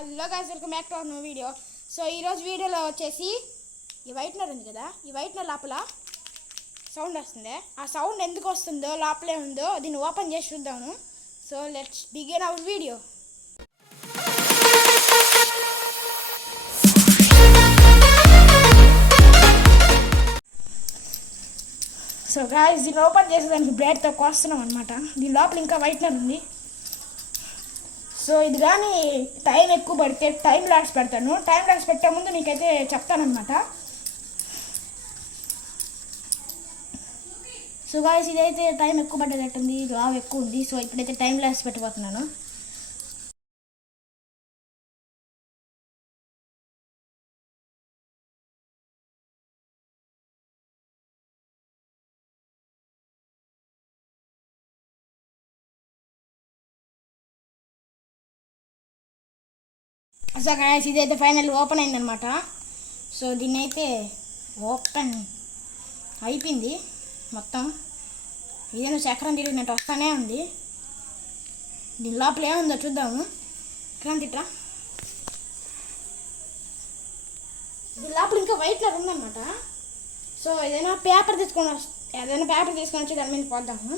Hello guys, welcome back to our new video. So ఈరోజు వీడియోలో వచ్చేసి ఈ వైట్నర్ ఉంది కదా, ఈ వైట్నర్ లోపల సౌండ్ వస్తుంది. ఆ సౌండ్ ఎందుకు వస్తుందో, లోపలే ఉందో దీన్ని ఓపెన్ చేసి చూద్దాము. So let's begin our video. So guys, దీన్ని ఓపెన్ చేసేదానికి బ్లేడ్తో కోస్తున్నాం అనమాట. దీని లోపల ఇంకా వైట్నర్ ఉంది. సో ఇది కానీ టైం ఎక్కువ పడితే టైం ల్యాబ్స్ పెడతాను. టైం ల్యాబ్స్ పెట్టే ముందు నీకైతే చెప్తానమాట. సో గాయ్స్, ఇదైతే టైం ఎక్కువ పడ్డేటట్టుంది, లావ్ ఎక్కువ ఉంది. సో ఇప్పుడైతే టైం ల్యాబ్స్ పెట్టబోతున్నాను. సో గాయ్స్, ఇదైతే ఫైనల్ ఓపెన్ అయిందనమాట. సో దీన్ని అయితే ఓపెన్ అయిపోయింది మొత్తం. ఇదేమో చక్రం తిరిగినట్టు వస్తానే ఉంది. దీని లోపల ఏముందో చూద్దాము. క్రాంతిట్రా, దీని లోపల ఇంకా వైట్నర్ ఉందన్నమాట. సో ఏదైనా పేపర్ తీసుకొని వచ్చి దాని మీద పోద్దాము.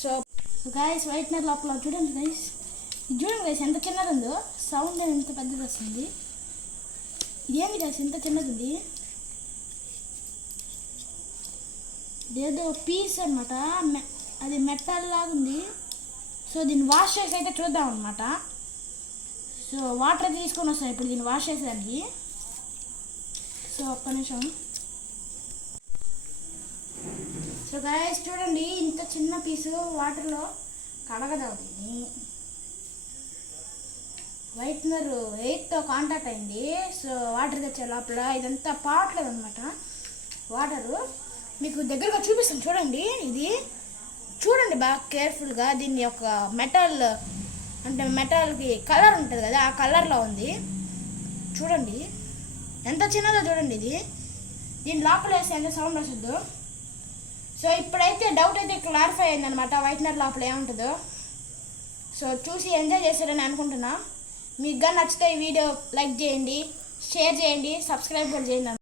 సో గాయ్స్, వైట్నర్ లోపల చూడండి గైస్, చూడండి గైస్ ఎంత చిన్నది ఉందో. సౌండ్ ఎంత పెద్దది వస్తుంది. ఇదేంది గైస్ ఎంత చిన్నది ఉంది. ఇదేదో పీస్ అనమాట, అది మెటల్ లాగా ఉంది. సో దీన్ని వాష్ చేసి అయితే చూద్దాం అనమాట. సో వాటర్ అయితే తీసుకొని వస్తాను ఇప్పుడు దీన్ని వాష్ చేసేదానికి. సో ఒక్క నిమిషం. సో గైస్ చూడండి, ఇంత చిన్న పీసు వాటర్లో కడగదాం. దీన్ని వైట్నర్ ఎయిట్తో కాంటాక్ట్ అయింది. సో వాటర్ తెచ్చే లోపల ఇదంతా పావట్లేదు అనమాట. వాటరు మీకు దగ్గరగా చూపిస్తాను చూడండి. ఇది చూడండి బాగా కేర్ఫుల్గా. దీని యొక్క మెటల్ అంటే మెటల్కి కలర్ ఉంటుంది కదా, ఆ కలర్లో ఉంది. చూడండి ఎంత చిన్నదో చూడండి. ఇది దీని లోపల వేస్తే ఎంత సౌండ్ వస్తుందో. సో ఇప్పుడైతే డౌట్ అయితే క్లారిఫై అయిందనమాట, వైట్నర్ లోపల ఏముంటుందో. సో చూసి ఎంజాయ్ చేశారని అనుకుంటున్నా. మీకు కానీ నచ్చితే ఈ వీడియో లైక్ చేయండి, షేర్ చేయండి, సబ్స్క్రైబ్ కూడా చేయండి.